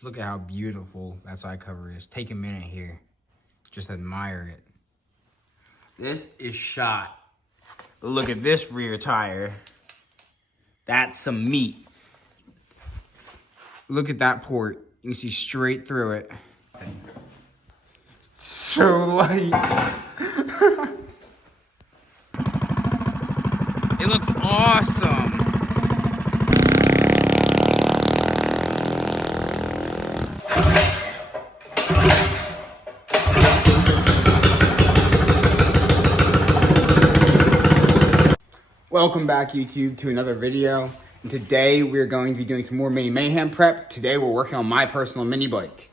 Just look at how beautiful that side cover is. Take a minute here. Just admire it. This is shot. Look at this rear tire. That's some meat. Look at that port. You can see straight through it. So light. It looks awesome. Welcome back, YouTube, to another video. And today we're going to be doing some more mini mayhem prep. Today we're working on my personal mini bike,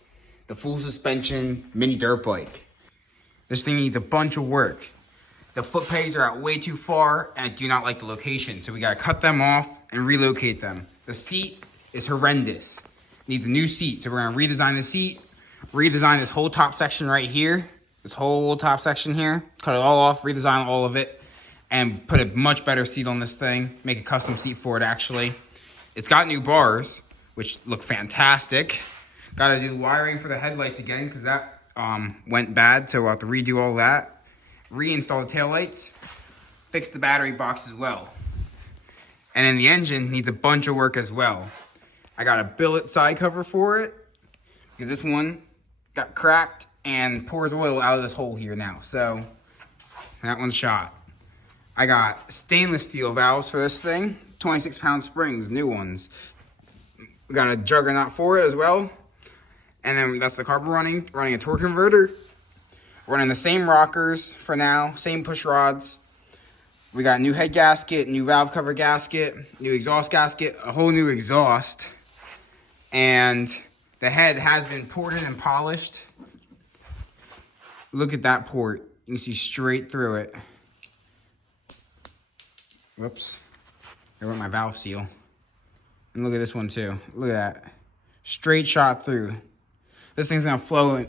the full suspension mini dirt bike. This thing needs a bunch of work. The foot pegs are out way too far and I do not like the location. So we gotta cut them off and relocate them. The seat is horrendous. Needs a new seat. So we're gonna redesign the seat, redesign this whole top section right here. This whole top section here. Cut it all off, redesign all of it. And put a much better seat on this thing. Make a custom seat for it, actually. It's got new bars, which look fantastic. Gotta do wiring for the headlights again, because that went bad, so we'll have to redo all that. Reinstall the taillights. Fix the battery box as well. And then the engine needs a bunch of work as well. I got a billet side cover for it, because this one got cracked and pours oil out of this hole here now. So, that one's shot. I got stainless steel valves for this thing, 26-pound springs, new ones. We got a juggernaut for it as well. And then that's the carburetor running a torque converter. Running the same rockers for now, same push rods. We got new head gasket, new valve cover gasket, new exhaust gasket, a whole new exhaust. And the head has been ported and polished. Look at that port. You can see straight through it. Whoops, there went my valve seal. And look at this one too. Look at that. Straight shot through. This thing's gonna flow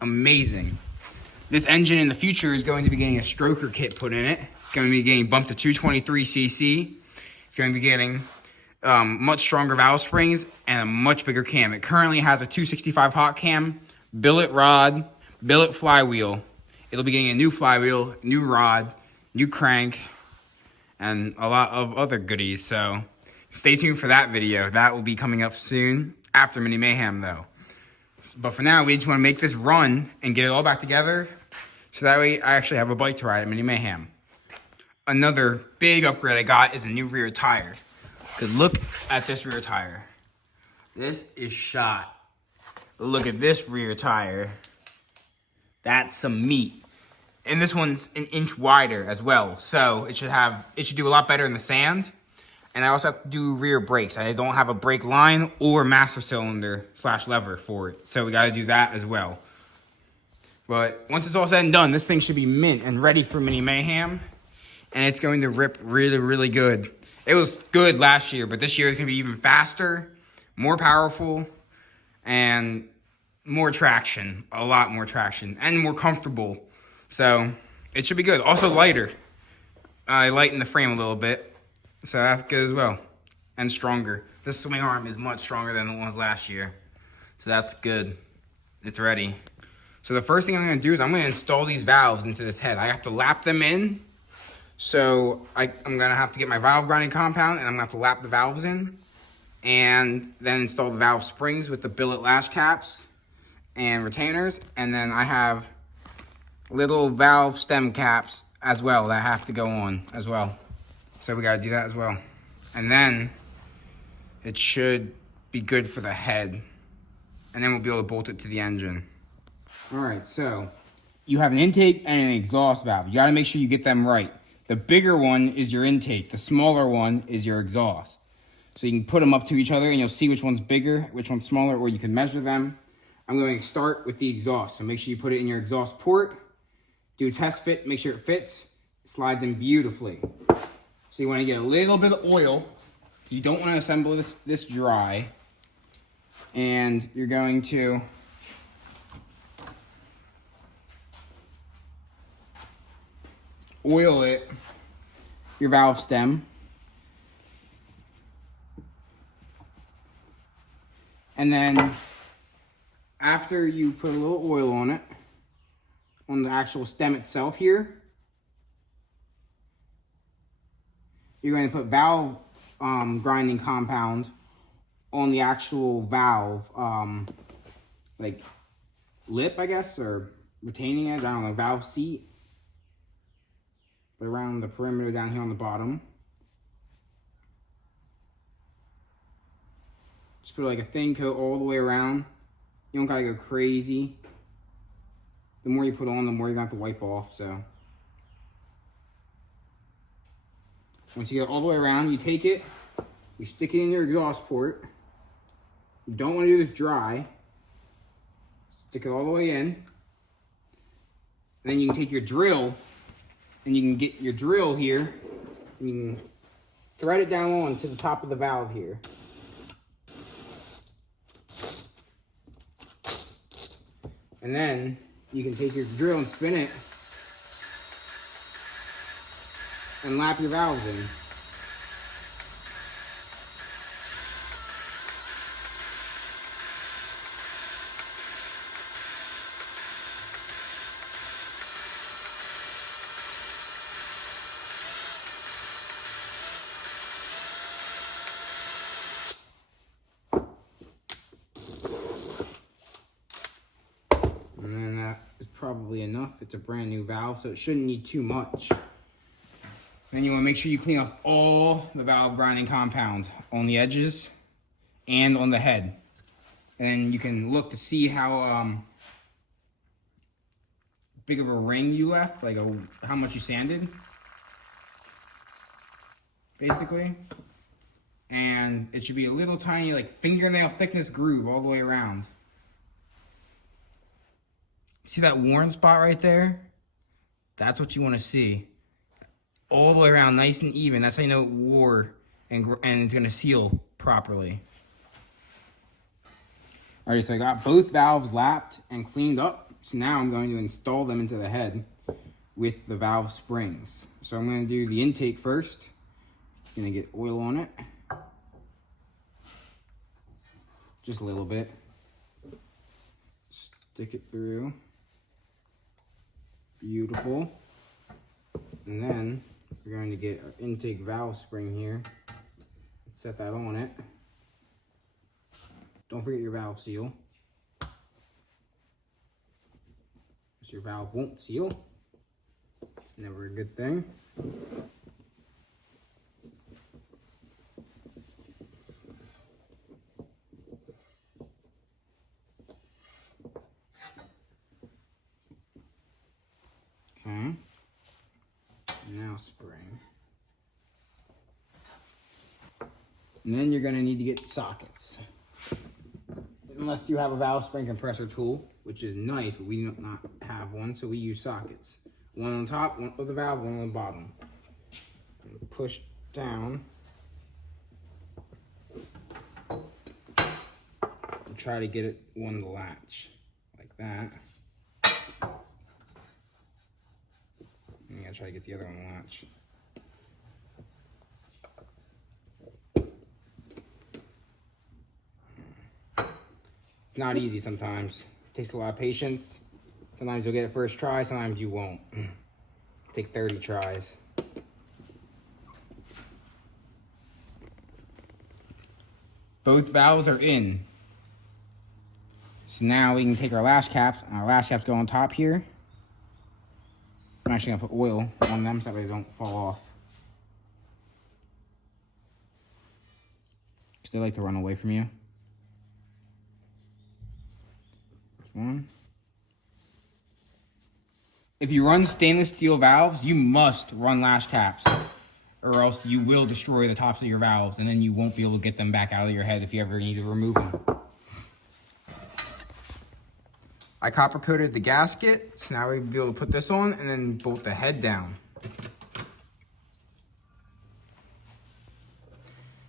amazing. This engine in the future is going to be getting a stroker kit put in it. It's going to be getting bumped to 223cc. It's going to be getting much stronger valve springs and a much bigger cam. It currently has a 265 hot cam, billet rod, billet flywheel. It'll be getting a new flywheel, new rod, new crank, and a lot of other goodies, so stay tuned for that video. That will be coming up soon, after Mini Mayhem though. But for now, we just want to make this run and get it all back together, so that way I actually have a bike to ride at Mini Mayhem. Another big upgrade I got is a new rear tire. Because look at this rear tire. This is shot. Look at this rear tire. That's some meat. And this one's an inch wider as well, so it should do a lot better in the sand. And I also have to do rear brakes. I don't have a brake line or master cylinder / lever for it, so we got to do that as well. But once it's all said and done, this thing should be mint and ready for Mini Mayhem, and it's going to rip really, really good. It was good last year, but this year it's going to be even faster, more powerful, and more traction, a lot more traction, and more comfortable. So it should be good. Also lighter. I lightened the frame a little bit, so that's good as well. And stronger. This swing arm is much stronger than the ones last year, so that's good. It's ready. So the first thing I'm going to do is I'm going to install these valves into this head. I have to lap them in. So I'm going to have to get my valve grinding compound, and I'm going to have to lap the valves in. And then install the valve springs with the billet lash caps and retainers. And then I have little valve stem caps as well that have to go on as well. So we got to do that as well. And then it should be good for the head. And then we'll be able to bolt it to the engine. All right, so you have an intake and an exhaust valve. You got to make sure you get them right. The bigger one is your intake. The smaller one is your exhaust. So you can put them up to each other and you'll see which one's bigger, which one's smaller, or you can measure them. I'm going to start with the exhaust. So make sure you put it in your exhaust port. Do a test fit, make sure it fits. It slides in beautifully. So you want to get a little bit of oil. You don't want to assemble this dry. And you're going to oil it, your valve stem. And then after you put a little oil on it, on the actual stem itself here, you're going to put valve grinding compound on the actual valve, like lip, I guess, or retaining edge, I don't know, valve seat, but around the perimeter down here on the bottom. Just put like a thin coat all the way around. You don't gotta go crazy. The more you put on, the more you're gonna have to wipe off, so. Once you get it all the way around, you take it, you stick it in your exhaust port. You don't wanna do this dry. Stick it all the way in. And then you can take your drill, and you can get your drill here, and you can thread it down on to the top of the valve here. And then you can take your drill and spin it and lap your valves in. Probably enough. It's a brand new valve, so it shouldn't need too much. Then you want to make sure you clean off all the valve grinding compound on the edges and on the head. And you can look to see how big of a ring you left, like how much you sanded, basically. And it should be a little tiny, like fingernail thickness groove all the way around. See that worn spot right there? That's what you want to see. All the way around, nice and even. That's how you know it wore and it's going to seal properly. Alright, so I got both valves lapped and cleaned up. So now I'm going to install them into the head with the valve springs. So I'm going to do the intake first. I'm going to get oil on it. Just a little bit. Stick it through. Beautiful. And then we're going to get our intake valve spring here. Set that on it. Don't forget your valve seal. So your valve won't seal. It's never a good thing. Okay. Now spring. And then you're going to need to get sockets. Unless you have a valve spring compressor tool, which is nice, but we do not have one, so we use sockets. One on top, one of the valve, one on the bottom. And push down. And try to get it on the latch, like that. I'm gonna try to get the other one on the latch. It's not easy sometimes. It takes a lot of patience. Sometimes you'll get it first try, sometimes you won't. Take 30 tries. Both valves are in. So now we can take our lash caps, and our lash caps go on top here. I'm actually gonna put oil on them so that they don't fall off. Because they like to run away from you. There's one. If you run stainless steel valves, you must run lash caps, or else you will destroy the tops of your valves, and then you won't be able to get them back out of your head if you ever need to remove them. I copper coated the gasket, so now we'll be able to put this on and then bolt the head down.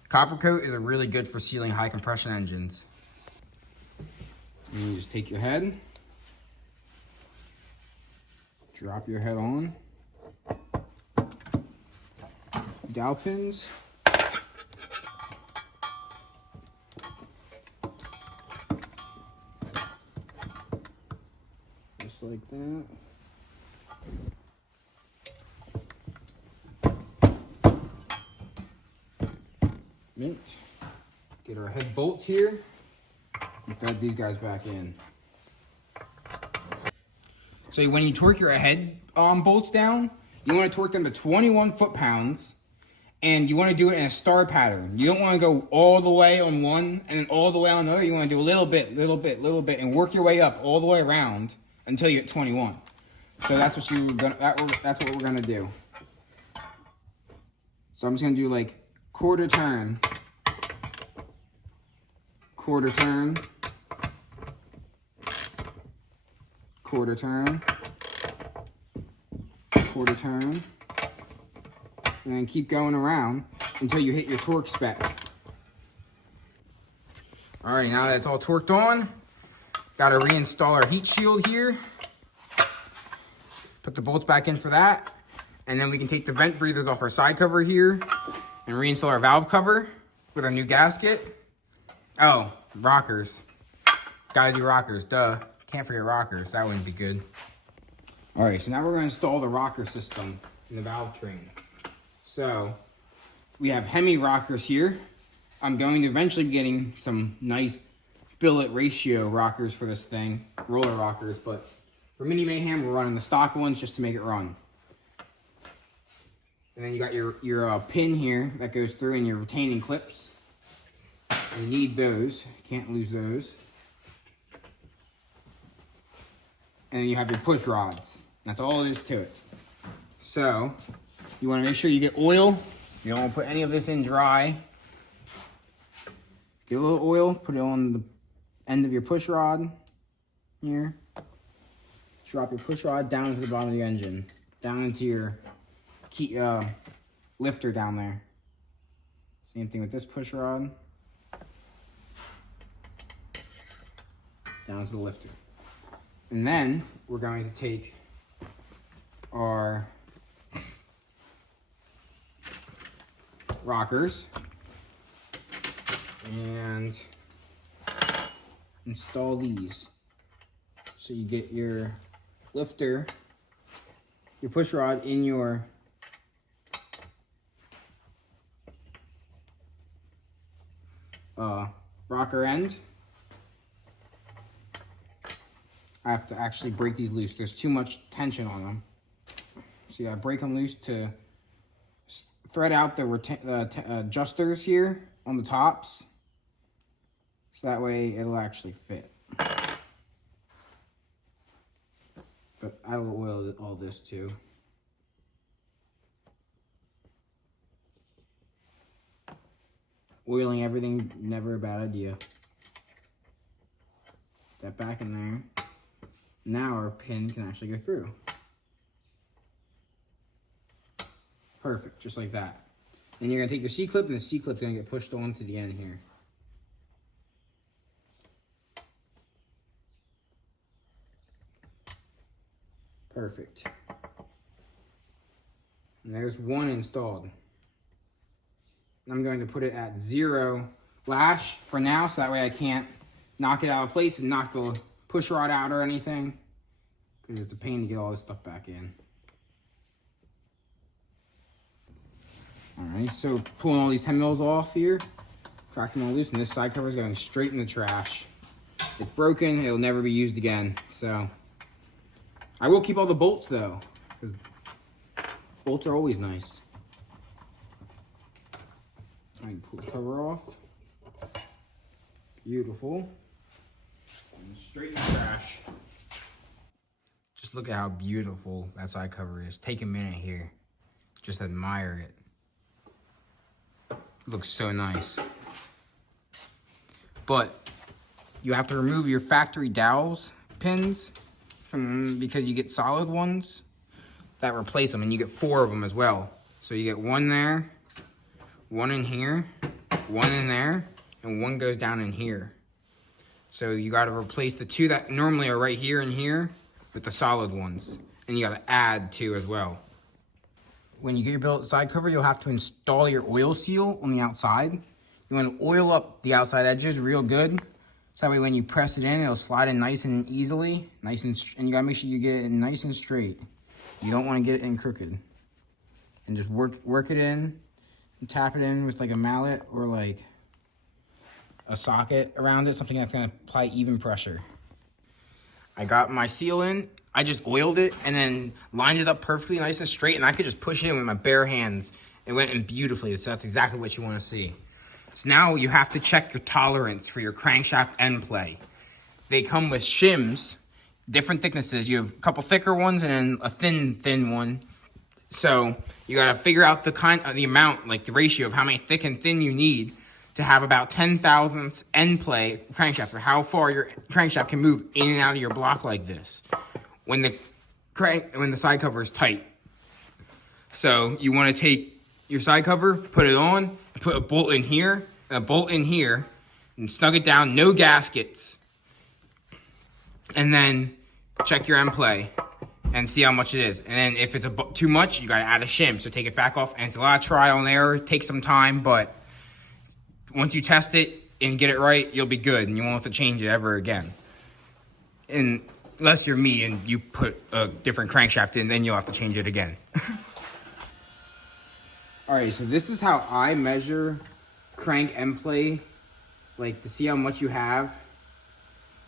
Copper coat is really good for sealing high compression engines. And you just take your head, drop your head on, dowel pins, Just like that. Mint. Get our head bolts here. Thread these guys back in. So when you torque your head bolts down, you want to torque them to 21 foot-pounds, and you want to do it in a star pattern. You don't want to go all the way on one and then all the way on another. You want to do a little bit, and work your way up all the way around until you get 21. So that's what that's what we're gonna do. So I'm just gonna do like quarter turn, quarter turn, quarter turn, quarter turn, and then keep going around until you hit your torque spec. All right, now that it's all torqued on, got to reinstall our heat shield here. Put the bolts back in for that, and then we can take the vent breathers off our side cover here and reinstall our valve cover with our new gasket. Oh, rockers. Gotta do rockers, duh. Can't forget rockers, that wouldn't be good. All right, so now we're gonna install the rocker system in the valve train. So, we have Hemi rockers here. I'm going to eventually be getting some nice billet ratio rockers for this thing, roller rockers, but for Mini Mayhem, we're running the stock ones just to make it run. And then you got your pin here that goes through and your retaining clips. You need those, can't lose those. And then you have your push rods. That's all it is to it. So, you want to make sure you get oil. You don't want to put any of this in dry. Get a little oil, put it on the end of your push rod here. Drop your push rod down to the bottom of the engine, down into your key, lifter down there. Same thing with this push rod. Down to the lifter. And then we're going to take our rockers and install these. So you get your lifter, your push rod in your rocker end. I have to actually break these loose. There's too much tension on them. So you gotta break them loose to thread out the adjusters here on the tops. So that way it'll actually fit. But I will oil all this too. Oiling everything, never a bad idea. That back in there. Now our pin can actually go through. Perfect, just like that. Then you're gonna take your C-clip, and the C-clip's gonna get pushed on to the end here. Perfect. And there's one installed. I'm going to put it at 0 lash for now, so that way I can't knock it out of place and knock the push rod out or anything, because it's a pain to get all this stuff back in. Alright, so pulling all these 10 mils off here, crack them all loose, and this side cover is going straight in the trash. It's broken, it'll never be used again, so I will keep all the bolts though, because bolts are always nice. I can pull the cover off. Beautiful. And straight in the trash. Just look at how beautiful that side cover is. Take a minute here. Just admire it. It looks so nice. But you have to remove your factory dowels pins because you get solid ones that replace them, and you get 4 of them as well. So you get one there, one in here, one in there, and one goes down in here. So you got to replace the 2 that normally are right here and here with the solid ones, and you got to add 2 as well. When you get your billet side cover, you'll have to install your oil seal on the outside. You want to oil up the outside edges real good So that way when you press it in, it'll slide in nice and easily, and you gotta make sure you get it nice and straight. You don't want to get it in crooked. And just work it in, and tap it in with like a mallet or like a socket around it, something that's gonna apply even pressure. I got my seal in. I just oiled it and then lined it up perfectly nice and straight, and I could just push it in with my bare hands. It went in beautifully, so that's exactly what you want to see. So now you have to check your tolerance for your crankshaft end play. They come with shims, different thicknesses. You have a couple thicker ones and then a thin one. So you gotta figure out the amount, like the ratio of how many thick and thin you need to have about 10,000ths end play crankshaft, or how far your crankshaft can move in and out of your block like this when the side cover is tight. So you want to take your side cover, put it on, and put a bolt in here and a bolt in here, and snug it down, no gaskets, and then check your end play and see how much it is. And then if it's too much, you got to add a shim. So take it back off, and it's a lot of trial and error. It takes some time, but once you test it and get it right, you'll be good, and you won't have to change it ever again. Unless you're me and you put a different crankshaft in, then you'll have to change it again. Alright, so this is how I measure crank end play, like to see how much you have.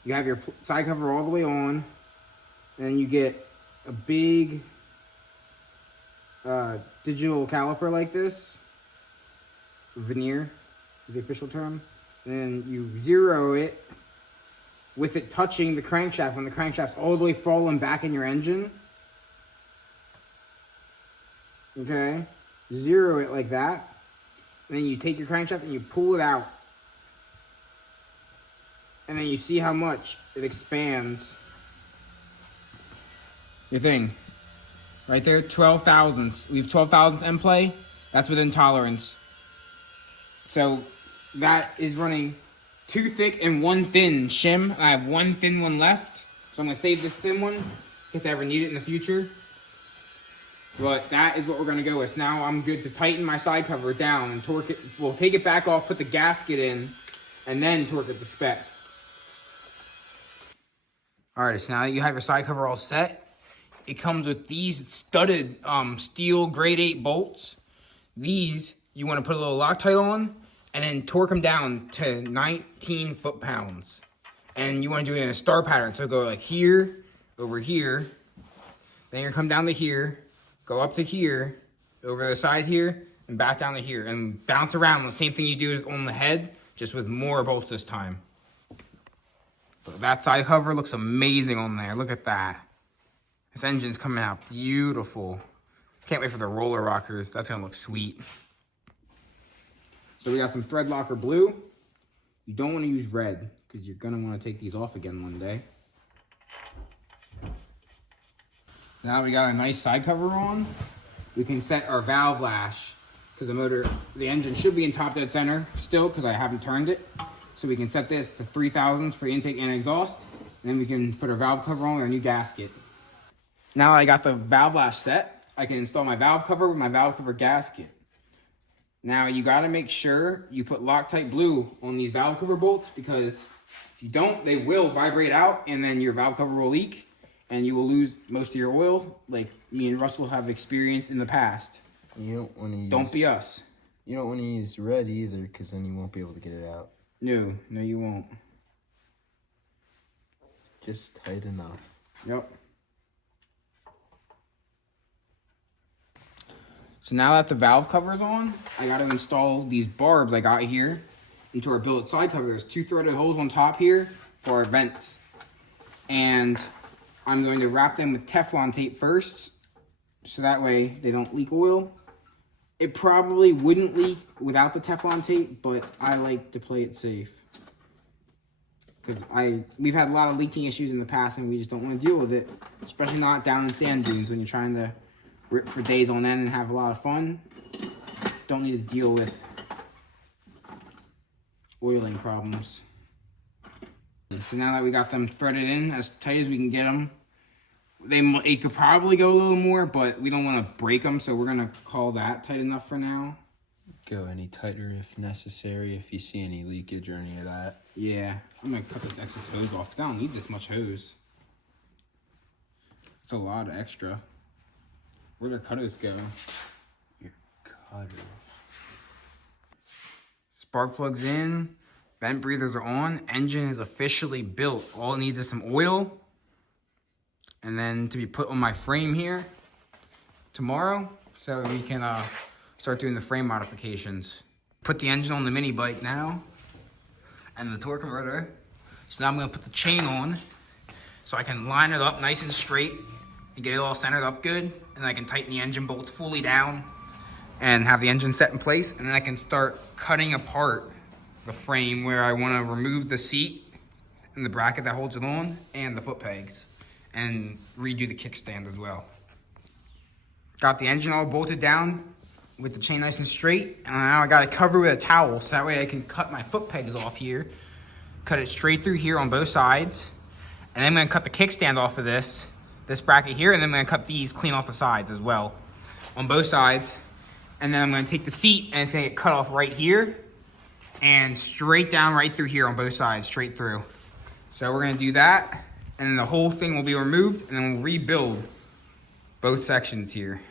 You have your side cover all the way on, and then you get a big digital caliper like this, veneer is the official term, and then you zero it with it touching the crankshaft when the crankshaft's all the way falling back in your engine. Okay, zero it like that, and then you take your crankshaft and you pull it out, and then you see how much it expands your thing. Right there, 12 thousandths. We have 12 thousandths end play. That's within tolerance. So that is running 2 thick and 1 thin shim. I have 1 thin one left, so I'm gonna save this thin one in case I ever need it in the future. But that is what we're gonna go with. Now I'm good to tighten my side cover down and torque it. We'll take it back off, put the gasket in, and then torque it to spec. All right, so now that you have your side cover all set, it comes with these studded steel grade 8 bolts. These you want to put a little Loctite on and then torque them down to 19 foot-pounds. And you want to do it in a star pattern. So go like here, over here, then you're gonna come down to here, go up to here, over the side here, and back down to here, and bounce around. The same thing you do on the head, just with more bolts this time. But that side cover looks amazing on there. Look at that. This engine's coming out beautiful. Can't wait for the roller rockers. That's gonna look sweet. So we got some thread locker blue. You don't want to use red because you're gonna want to take these off again one day. Now we got a nice side cover on. We can set our valve lash because the engine should be in top dead center still because I haven't turned it. So we can set this to 3 thousandths for intake and exhaust. And then we can put our valve cover on our new gasket. Now I got the valve lash set, I can install my valve cover with my valve cover gasket. Now you gotta make sure you put Loctite blue on these valve cover bolts, because if you don't, they will vibrate out and then your valve cover will leak and you will lose most of your oil, like me and Russell have experienced in the past. You don't want to use... Don't be us. You don't want to use red either, because then you won't be able to get it out. No, you won't. Just tight enough. Yep. So now that the valve cover's on, I got to install these barbs I got here into our billet side cover. There's 2 threaded holes on top here for our vents. And I'm going to wrap them with Teflon tape first, so that way they don't leak oil. It probably wouldn't leak without the Teflon tape, but I like to play it safe. Because we've had a lot of leaking issues in the past and we just don't want to deal with it. Especially not down in sand dunes when you're trying to rip for days on end and have a lot of fun. Don't need to deal with oiling problems. So now that we got them threaded in as tight as we can get them, it could probably go a little more, but we don't want to break them, so we're going to call that tight enough for now. Go any tighter if necessary, if you see any leakage or any of that. Yeah. I'm gonna cut this excess hose off, 'cause I don't need this much hose. It's a lot of extra. Where'd our cutters go? Your cutter. Spark plugs in, vent breathers are on, engine is officially built. All it needs is some oil, and then to be put on my frame here tomorrow, so we can start doing the frame modifications. Put the engine on the mini bike now, and the torque converter. So now I'm gonna put the chain on, so I can line it up nice and straight, and get it all centered up good, and I can tighten the engine bolts fully down, and have the engine set in place, and then I can start cutting apart the frame where I wanna remove the seat, and the bracket that holds it on, and the foot pegs, and redo the kickstand as well. Got the engine all bolted down with the chain nice and straight, and now I got it covered with a towel, so that way I can cut my foot pegs off here, cut it straight through here on both sides, and then I'm gonna cut the kickstand off of this bracket here, and then I'm gonna cut these clean off the sides as well, on both sides, and then I'm gonna take the seat, and it's gonna get cut off right here, and straight down right through here on both sides, straight through. So we're gonna do that, and then the whole thing will be removed, and then we'll rebuild both sections here.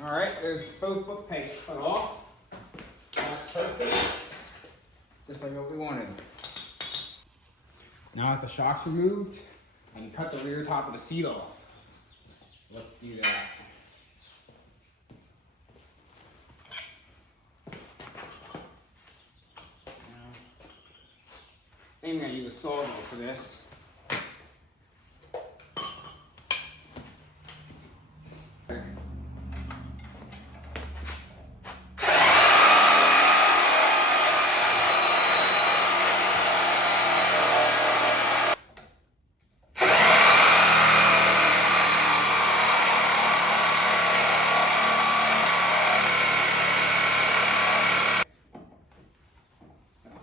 All right, there's both foot pegs cut off. That's perfect. Just like what we wanted. Now that the shock's removed, I can cut the rear top of the seat off. So let's do that. I think I'm gonna use a saw wheel for this.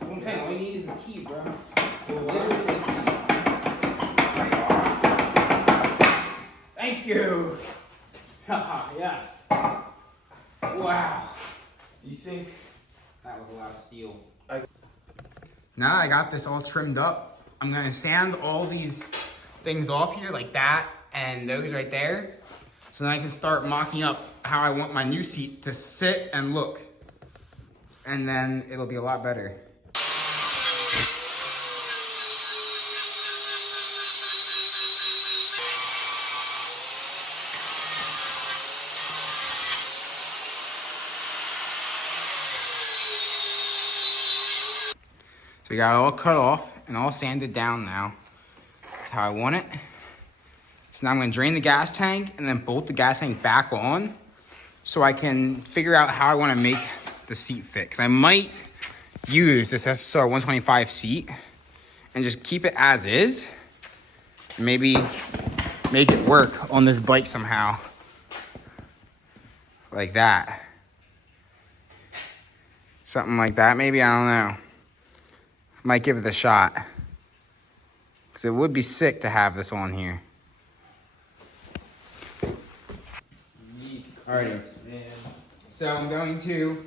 I'm saying all you need is a key, bro. Literally a key. Thank you. Haha, yes. Wow. You think? That was a lot of steel. Now I got this all trimmed up, I'm gonna sand all these things off here like that and those right there. So then I can start mocking up how I want my new seat to sit and look. And then it'll be a lot better. So we got it all cut off and all sanded down now. That's how I want it. So now I'm gonna drain the gas tank and then bolt the gas tank back on so I can figure out how I wanna make the seat fit. Cause I might use this SSR 125 seat and just keep it as is. And maybe make it work on this bike somehow. Like that. Something like that, maybe, I don't know. Might give it a shot. Because it would be sick to have this on here. Alrighty. So I'm going to,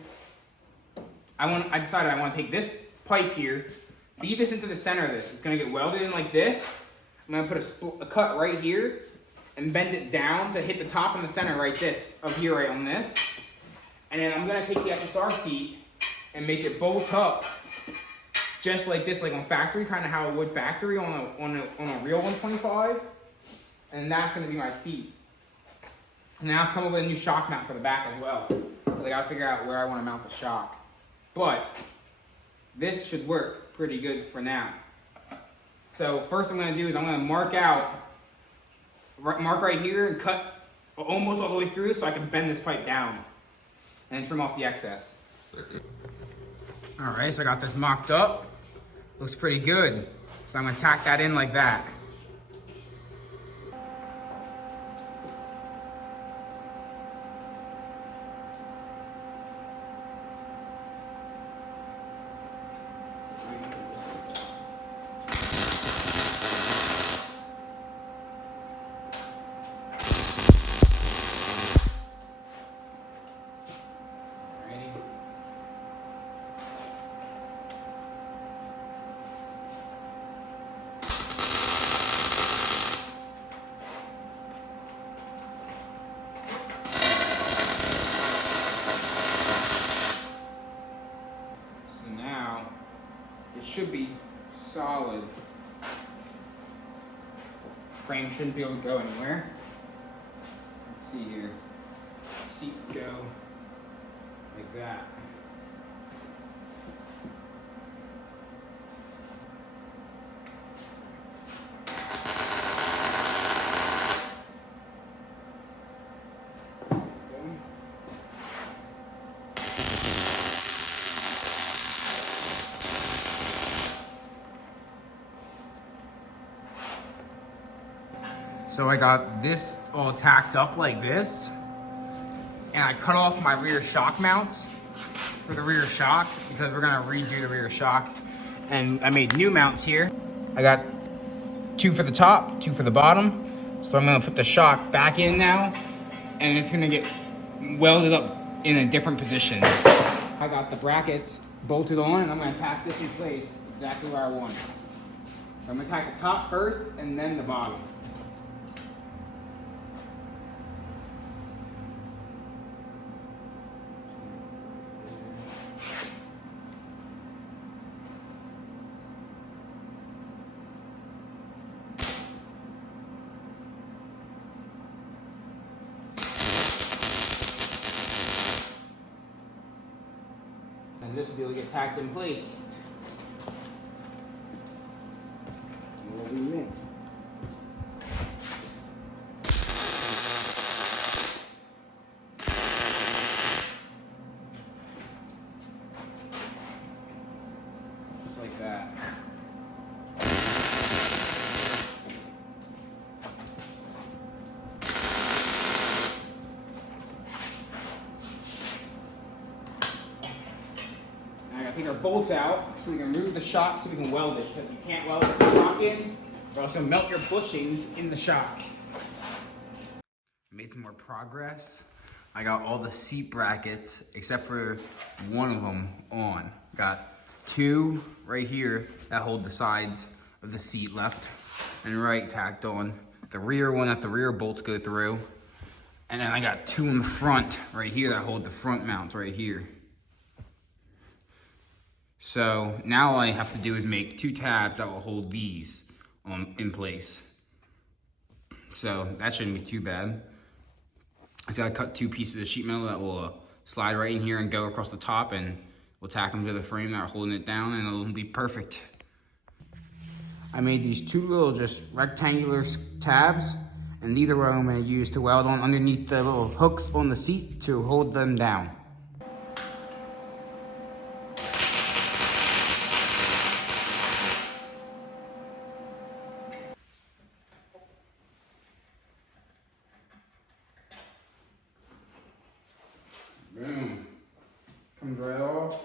I decided I want to take this pipe here, feed this into the center of this. It's going to get welded in like this. I'm going to put a cut right here and bend it down to hit the top and the center right of here right on this. And then I'm going to take the SSR seat and make it bolt up just like this, like on factory, kind of how it would factory on a real 125. And that's going to be my seat. Now I've come up with a new shock mount for the back as well. So I got to figure out where I want to mount the shock. But this should work pretty good for now. So first I'm going to do is I'm going to mark right here and cut almost all the way through so I can bend this pipe down and trim off the excess. All right, so I got this mocked up. Looks pretty good. So I'm gonna tack that in like that. It should be solid. Frame shouldn't be able to go anywhere. Let's see here. Seat go like that. So I got this all tacked up like this, and I cut off my rear shock mounts for the rear shock because we're gonna redo the rear shock. And I made new mounts here. I got 2 for the top, 2 for the bottom. So I'm gonna put the shock back in now, and it's gonna get welded up in a different position. I got the brackets bolted on, and I'm gonna tack this in place exactly where I want it. So I'm gonna tack the top first and then the bottom. And this will be able to get tacked in place. What do you mean? Just like that. Take our bolts out so we can remove the shock so we can weld it, because you can't weld the shock in, or else you'll melt your bushings in the shock. Made some more progress. I got all the seat brackets except for one of them on. Got 2 right here that hold the sides of the seat left and right tacked on. The rear one that the rear bolts go through. And then I got 2 in the front right here that hold the front mounts right here. So now all I have to do is make 2 tabs that will hold these in place. So that shouldn't be too bad. I just gotta cut 2 pieces of sheet metal that will slide right in here and go across the top, and we'll tack them to the frame that are holding it down, and it'll be perfect. I made these 2 little just rectangular tabs, and these are what I'm gonna use to weld on underneath the little hooks on the seat to hold them down. Boom. Comes right off.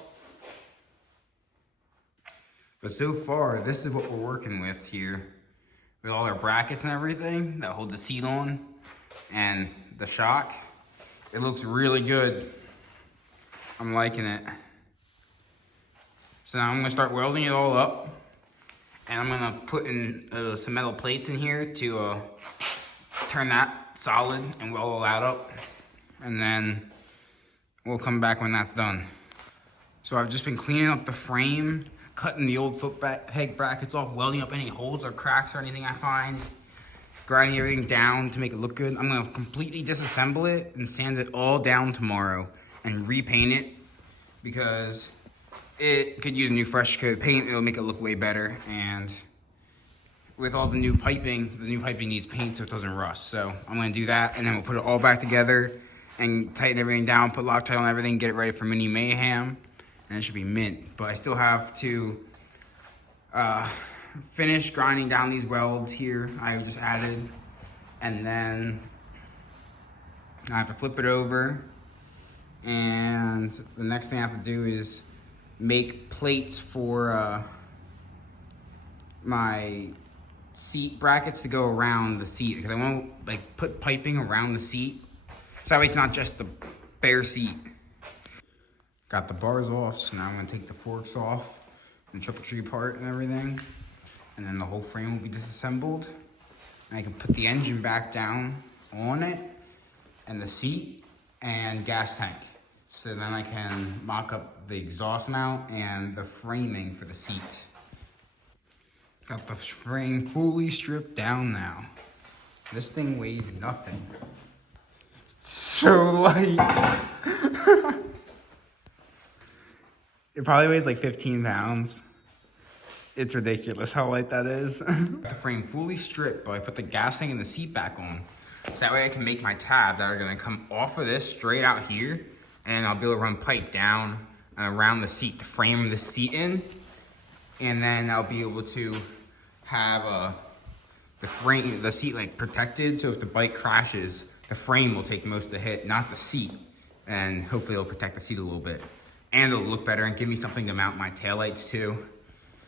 But so far, this is what we're working with here. With all our brackets and everything that hold the seat on and the shock. It looks really good. I'm liking it. So now I'm gonna start welding it all up. And I'm gonna put in some metal plates in here to turn that solid and weld all that up. And then we'll come back when that's done. So I've just been cleaning up the frame, cutting the old foot peg brackets off, welding up any holes or cracks or anything I find, grinding everything down to make it look good. I'm gonna completely disassemble it and sand it all down tomorrow and repaint it, because it could use a new fresh coat of paint. It'll make it look way better. And with all the new piping needs paint so it doesn't rust. So I'm gonna do that, and then we'll put it all back together and tighten everything down, put Loctite on everything, get it ready for mini mayhem. and it should be mint. But I still have to finish grinding down these welds here I just added, and then I have to flip it over, and the next thing I have to do is make plates for my seat brackets to go around the seat, because I want to like put piping around the seat so that way it's not just the bare seat. Got the bars off, so now I'm gonna take the forks off and triple tree part and everything, and then the whole frame will be disassembled, and I can put the engine back down on it, and the seat and gas tank, so then I can mock up the exhaust mount and the framing for the seat. Got the frame fully stripped down now. This thing weighs nothing. So light. It probably weighs like 15 pounds. It's ridiculous how light that is. Got the frame fully stripped, but I put the gas tank and the seat back on. So that way I can make my tabs that are gonna come off of this straight out here, and I'll be able to run pipe down and around the seat to frame the seat in. And then I'll be able to have the seat like protected, so if the bike crashes, the frame will take most of the hit, not the seat. And hopefully it'll protect the seat a little bit. And it'll look better and give me something to mount my taillights to.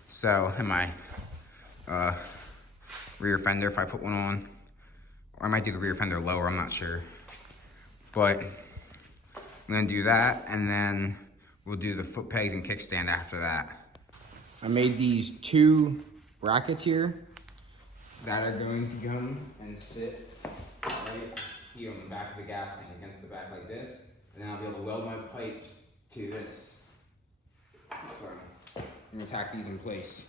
So, and my rear fender if I put one on. Or I might do the rear fender lower, I'm not sure. But I'm gonna do that, and then we'll do the foot pegs and kickstand after that. I made these 2 brackets here that are going to come and sit right here on the back of the gas tank against the back like this, and then I'll be able to weld my pipes to this. So I'm gonna tack these in place.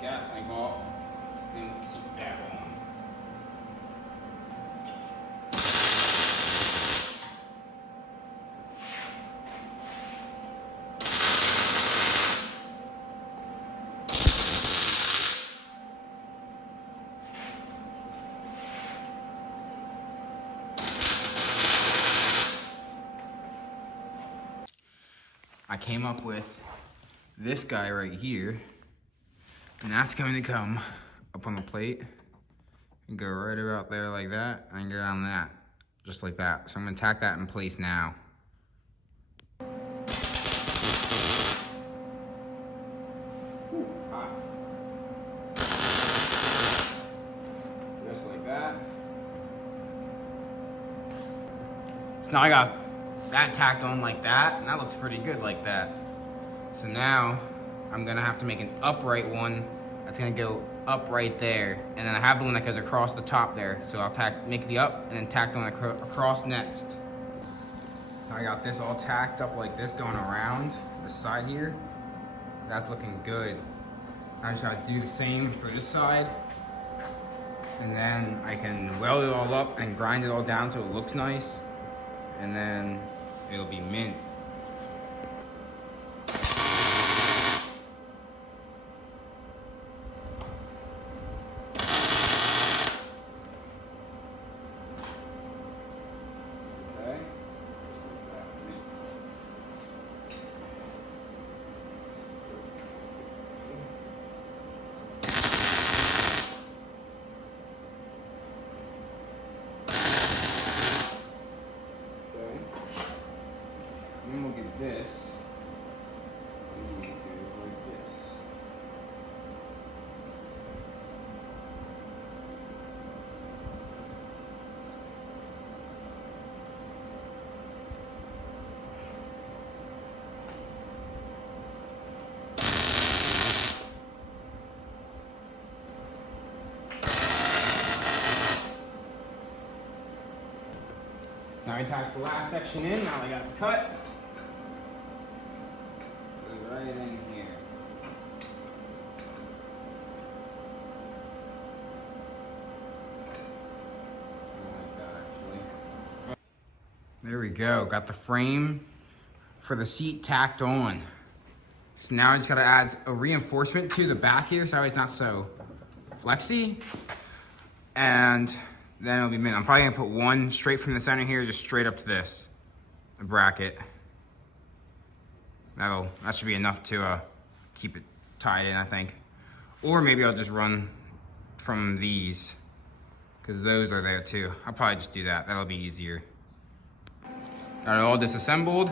Gas tank off, then seat back on. I came up with this guy right here, and that's going to come up on the plate and go right about there like that, and go down that, just like that. So I'm gonna tack that in place now. Just like that. So now I got that tacked on like that, and that looks pretty good like that. So now I'm gonna have to make an upright one that's gonna go up right there, and then I have the one that goes across the top there. So I'll make the up and then tack the one across next. So I got this all tacked up like this going around the side here. That's looking good. I just gotta do the same for this side, and then I can weld it all up and grind it all down so it looks nice, and then it'll be mint. Then we'll get this, and it goes like this. Now I tacked the last section in, now I got to cut. Right in here. There we go. Got the frame for the seat tacked on. So now I just gotta add a reinforcement to the back here so it's not so flexy. And then it'll be mint. I'm probably gonna put one straight from the center here, just straight up to this, the bracket. That should be enough to keep it tied in, I think. Or maybe I'll just run from these, because those are there too. I'll probably just do that. That'll be easier. Got it all disassembled.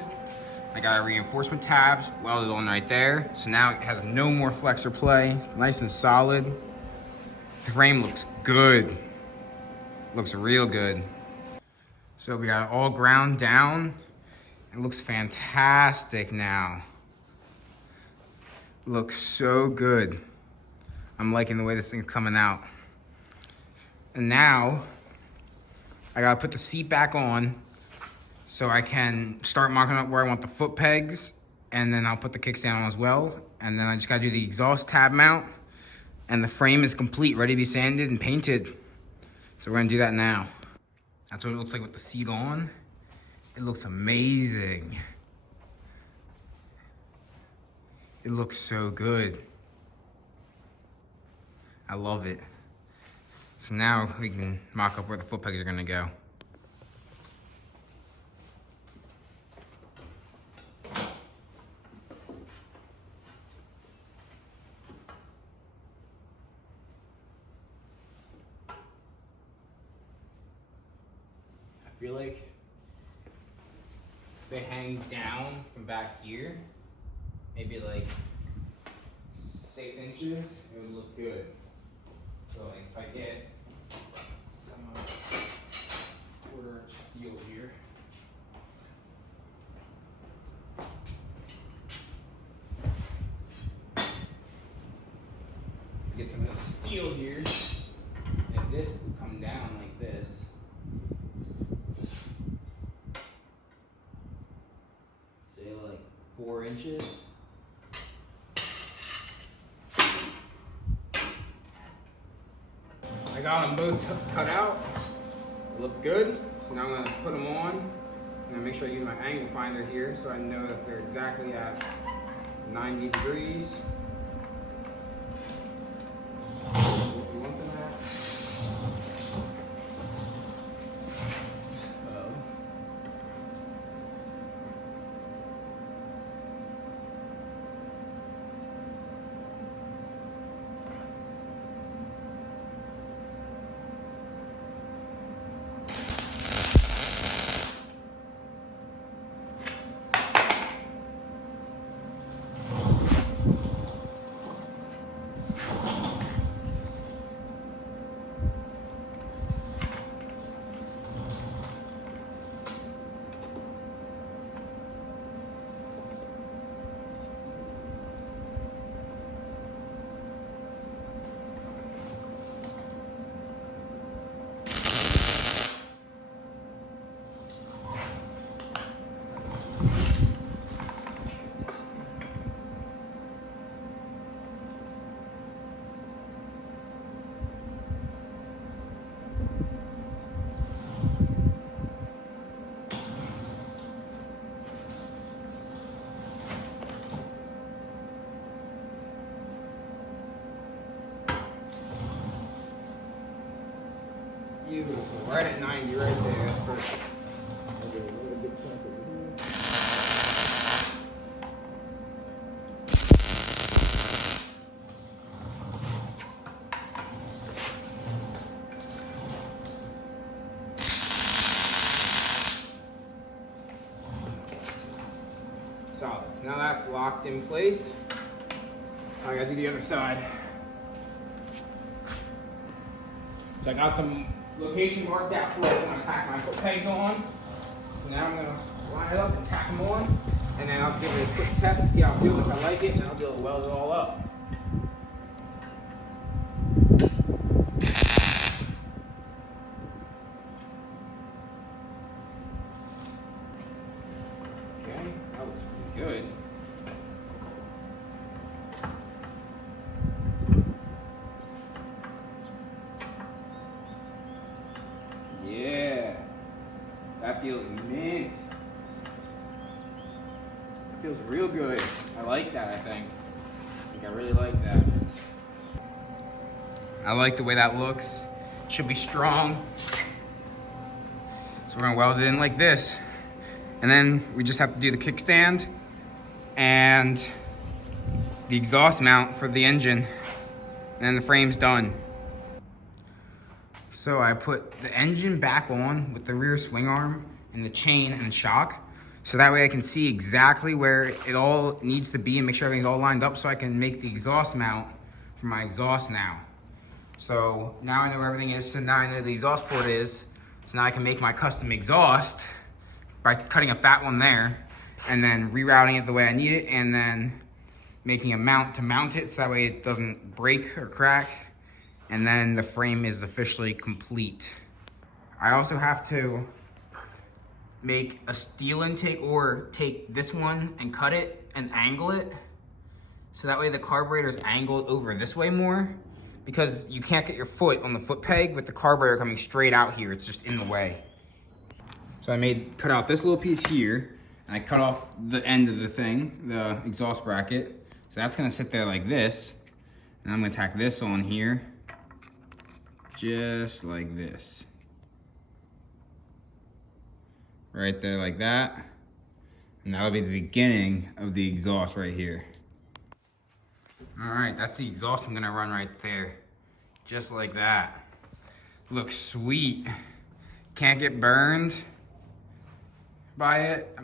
I got our reinforcement tabs welded on right there. So now it has no more flex or play. Nice and solid. The frame looks good. Looks real good. So we got it all ground down. It looks fantastic now. Looks so good. I'm liking the way this thing's coming out. And now I gotta put the seat back on so I can start marking up where I want the foot pegs, and then I'll put the kickstand on as well. And then I just gotta do the exhaust tab mount, and the frame is complete, ready to be sanded and painted. So we're gonna do that now. That's what it looks like with the seat on. It looks amazing. It looks so good. I love it. So now we can mock up where the foot pegs are gonna go. I feel like they hang down from back here, maybe like 6 inches, it would look good. So like if I get some 1/4-inch steel here, get some of the steel here, and this would come down like this. Say like 4 inches. I got them both cut out. They look good. So now I'm gonna put them on. I'm gonna make sure I use my angle finder here so I know that they're exactly at 90 degrees. What you want them at. Beautiful, right at 90 right there, that's perfect. Okay, a little bit chunk over here. Solid, so now that's locked in place. I gotta do the other side. So I got the location marked out for where I'm going to tack my foot pegs on. So now I'm going to line it up and tack them on. And then I'll give it a quick test to see how it feels, if I like it, and then I'll be able to weld it all up. Okay, that looks pretty good. Yeah, that feels mint. Feels real good. I like that, I think I really like that. I like the way that looks. Should be strong. So we're gonna weld it in like this. And then we just have to do the kickstand and the exhaust mount for the engine. And then the frame's done. So I put the engine back on with the rear swing arm and the chain and shock. So that way I can see exactly where it all needs to be and make sure everything's all lined up so I can make the exhaust mount for my exhaust now. So now I know where everything is, so now I know the exhaust port is. So now I can make my custom exhaust by cutting a fat one there and then rerouting it the way I need it and then making a mount to mount it so that way it doesn't break or crack. And then the frame is officially complete. I also have to make a steel intake or take this one and cut it and angle it. So that way the carburetor is angled over this way more because you can't get your foot on the foot peg with the carburetor coming straight out here. It's just in the way. So I cut out this little piece here and I cut off the end of the thing, the exhaust bracket. So that's gonna sit there like this. And I'm gonna tack this on here, just like this. Right there like that. And that'll be the beginning of the exhaust right here. All right, that's the exhaust I'm gonna run right there. Just like that. Looks sweet. Can't get burned by it.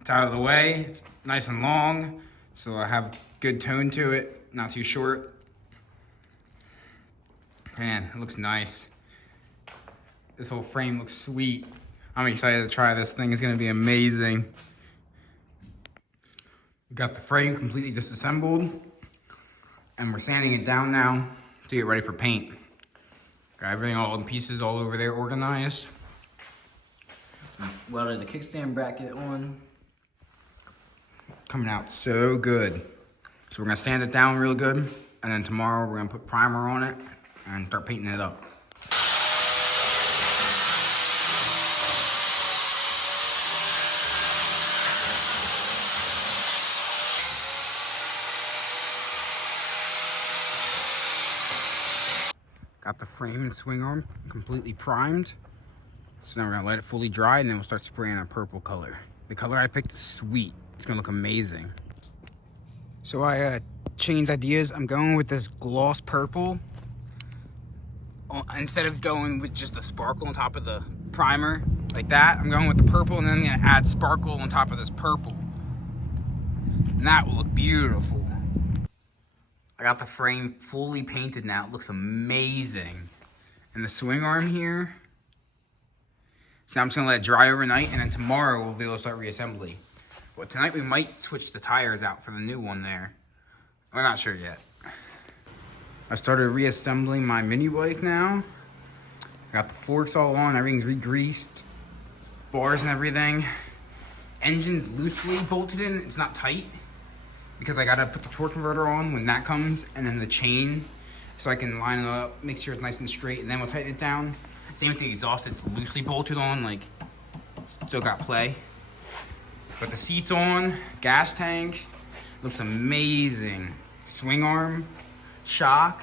It's out of the way, it's nice and long, so I have good tone to it, not too short. Man, it looks nice. This whole frame looks sweet. I'm excited to try this thing. It's gonna be amazing. We got the frame completely disassembled and we're sanding it down now to get ready for paint. Got everything all in pieces all over there organized. Welded the kickstand bracket on. Coming out so good. So we're gonna sand it down real good and then tomorrow we're gonna put primer on it and start painting it up. Got the frame and swing arm completely primed. So now we're gonna let it fully dry and then we'll start spraying a purple color. The color I picked is sweet. It's gonna look amazing. So I changed ideas. I'm going with this gloss purple. Instead of going with just the sparkle on top of the primer, like that, I'm going with the purple and then I'm gonna add sparkle on top of this purple. And that will look beautiful. I got the frame fully painted now. It looks amazing. And the swing arm here. So now I'm just gonna let it dry overnight and then tomorrow we'll be able to start reassembly. But tonight we might switch the tires out for the new one there. We're not sure yet. I started reassembling my mini bike now. I got the forks all on, everything's re-greased. Bars and everything. Engine's loosely bolted in, it's not tight. Because I gotta put the torque converter on when that comes, and then the chain, so I can line it up, make sure it's nice and straight, and then we'll tighten it down. Same with the exhaust, it's loosely bolted on, like, still got play. But the seat's on, gas tank, looks amazing. Swing arm, shock,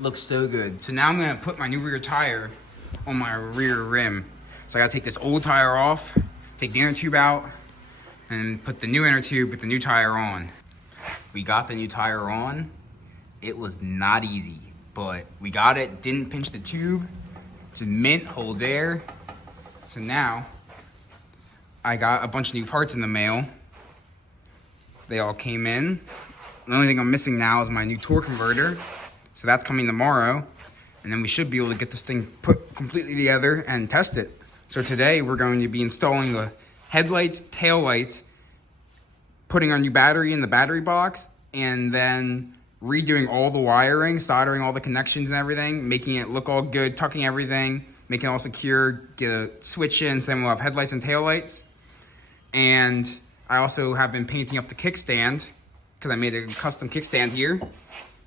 looks so good. So now I'm gonna put my new rear tire on my rear rim. So I gotta take this old tire off, take the inner tube out, and put the new inner tube with the new tire on. We got the new tire on. It was not easy, but we got it, didn't pinch the tube. It's mint, holds air. So now, I got a bunch of new parts in the mail. They all came in. The only thing I'm missing now is my new torque converter. So that's coming tomorrow. And then we should be able to get this thing put completely together and test it. So today we're going to be installing the headlights, taillights, putting our new battery in the battery box, and then redoing all the wiring, soldering all the connections and everything, making it look all good, tucking everything, making it all secure, get a switch in, so then we'll have headlights and taillights. And I also have been painting up the kickstand, because I made a custom kickstand here.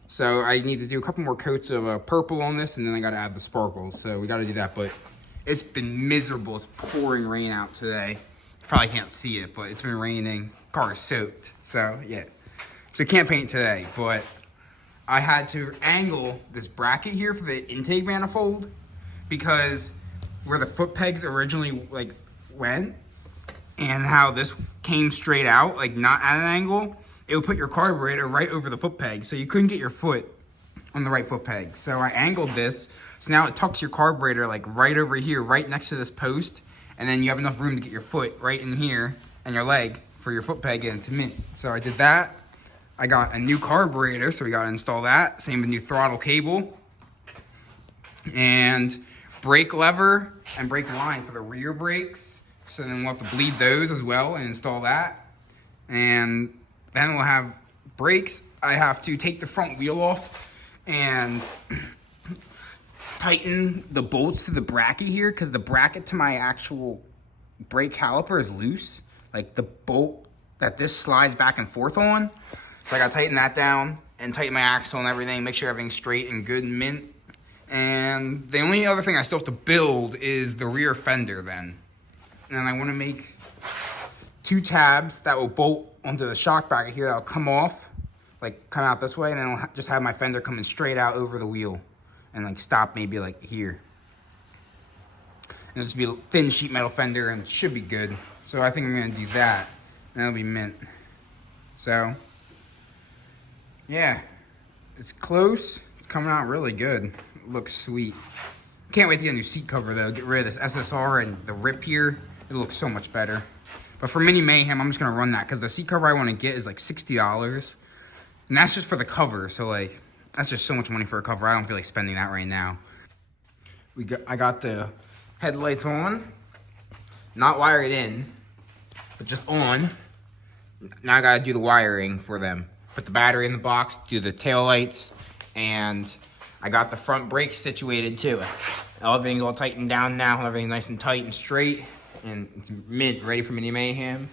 So I need to do a couple more coats of purple on this, and then I gotta add the sparkles. So we gotta do that, but it's been miserable. It's pouring rain out today. Probably can't see it, but it's been raining. Car is soaked. So, yeah. So, can't paint today, but I had to angle this bracket here for the intake manifold because where the foot pegs originally, like, went and how this came straight out, like, not at an angle, it would put your carburetor right over the foot peg, so you couldn't get your foot on the right foot peg. So I angled this, so now it tucks your carburetor like right over here, right next to this post, and then you have enough room to get your foot right in here and your leg for your foot peg into mint. So I did that. I got a new carburetor, so we gotta install that. Same with new throttle cable. And brake lever and brake line for the rear brakes. So then we'll have to bleed those as well and install that. And then we'll have brakes. I have to take the front wheel off and tighten the bolts to the bracket here because the bracket to my actual brake caliper is loose. Like the bolt that this slides back and forth on. So I gotta tighten that down and tighten my axle and everything, make sure everything's straight and good and mint. And the only other thing I still have to build is the rear fender then. And I wanna make 2 tabs that will bolt onto the shock bracket here that'll come off, like come out this way, and then I'll just have my fender coming straight out over the wheel and like stop maybe like here. And it'll just be a thin sheet metal fender and it should be good. So I think I'm gonna do that and that'll be mint. So yeah, it's close. It's coming out really good. It looks sweet. Can't wait to get a new seat cover though. Get rid of this SSR and the rip here. It looks so much better. But for Mini Mayhem, I'm just gonna run that because the seat cover I want to get is like $60, and that's just for the cover. So like, that's just so much money for a cover. I don't feel like spending that right now. I got the headlights on, not wired in, but just on. Now I gotta do the wiring for them. Put the battery in the box, do the tail lights, and I got the front brakes situated too. Everything's all tightened down now. Everything's nice and tight and straight. And it's mint, ready for Mini Mayhem.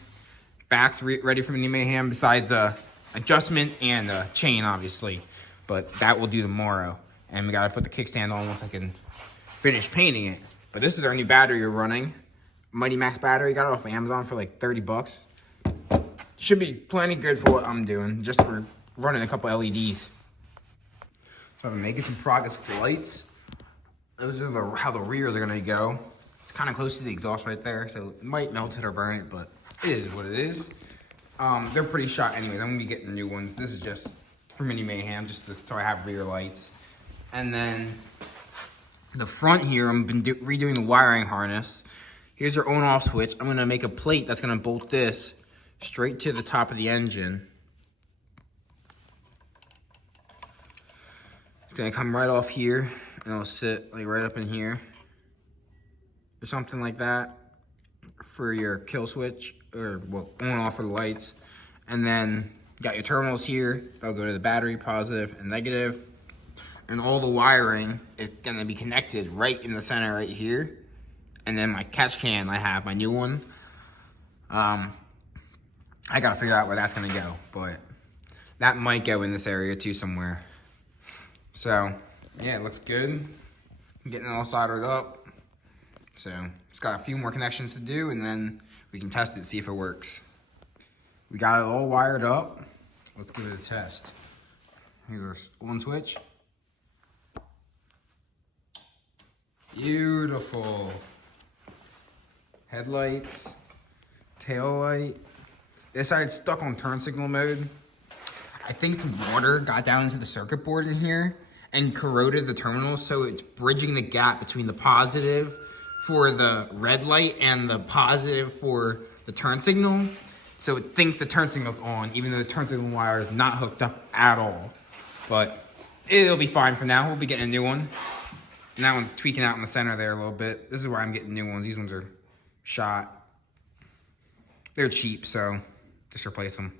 Back's ready for Mini Mayhem, besides adjustment and chain, obviously. But that we'll do tomorrow. And we gotta put the kickstand on once I can finish painting it. But this is our new battery we're running. Mighty Max battery, got it off Amazon for like 30 bucks. Should be plenty good for what I'm doing, just for running a couple LEDs. So I'm making some progress with the lights. Those are how the rears are gonna go. It's kind of close to the exhaust right there, so it might melt it or burn it, but it is what it is. They're pretty shot anyways. I'm gonna be getting new ones. This is just for Mini Mayhem, so I have rear lights. And then the front here, I've been redoing the wiring harness. Here's your on-off switch. I'm gonna make a plate that's gonna bolt this straight to the top of the engine. It's gonna come right off here, and it'll sit like right up in here. Or something like that for your kill switch, or well, on and off for the lights. And then you got your terminals here. They'll go to the battery, positive and negative. And all the wiring is gonna be connected right in the center right here. And then my catch can, I have my new one. I gotta figure out where that's gonna go, but that might go in this area too somewhere. So yeah, it looks good. I'm getting it all soldered up. So it's got a few more connections to do, and then we can test it, see if it works. We got it all wired up. Let's give it a test. Here's our on switch. Beautiful. Headlights, tail light. This side's stuck on turn signal mode. I think some water got down into the circuit board in here and corroded the terminals, so it's bridging the gap between the positive for the red light and the positive for the turn signal. So it thinks the turn signal's on, even though the turn signal wire is not hooked up at all. But it'll be fine for now. We'll be getting a new one. And that one's tweaking out in the center there a little bit. This is where I'm getting new ones. These ones are shot. They're cheap, so just replace them.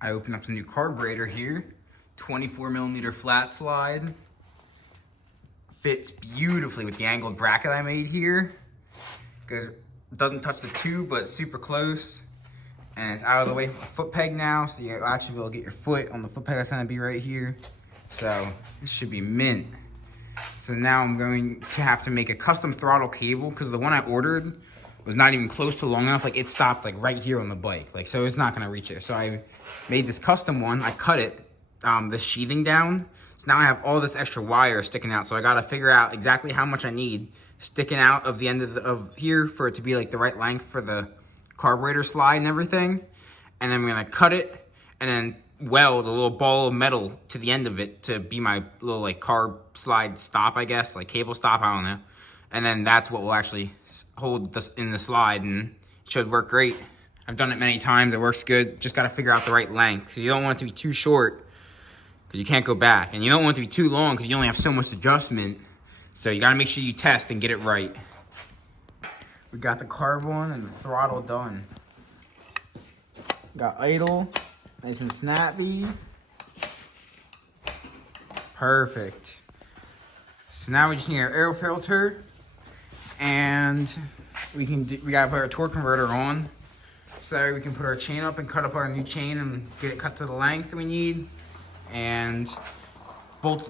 I opened up the new carburetor here. 24mm flat slide. Fits beautifully with the angled bracket I made here. Because it doesn't touch the tube, but it's super close. And it's out of the way from the foot peg now, so you'll actually be able to get your foot on the foot peg that's gonna be right here. So this should be mint. So now I'm going to have to make a custom throttle cable because the one I ordered was not even close to long enough. Like it stopped like right here on the bike. Like, so it's not gonna reach it. So I made this custom one. I cut it, the sheathing down. So now I have all this extra wire sticking out. So I gotta figure out exactly how much I need sticking out of the end of here for it to be like the right length for the carburetor slide and everything. And then I'm gonna cut it and then weld a little ball of metal to the end of it to be my little like carb slide stop, I guess, like cable stop, I don't know. And then that's what will actually hold this in the slide, and it should work great. I've done it many times, it works good. Just gotta figure out the right length. So you don't want it to be too short because you can't go back. And you don't want it to be too long because you only have so much adjustment. So you gotta make sure you test and get it right. We got the carb on and the throttle done. Got idle, nice and snappy. Perfect. So now we just need our air filter, and we gotta put our torque converter on so we can put our chain up and cut up our new chain and get it cut to the length we need, and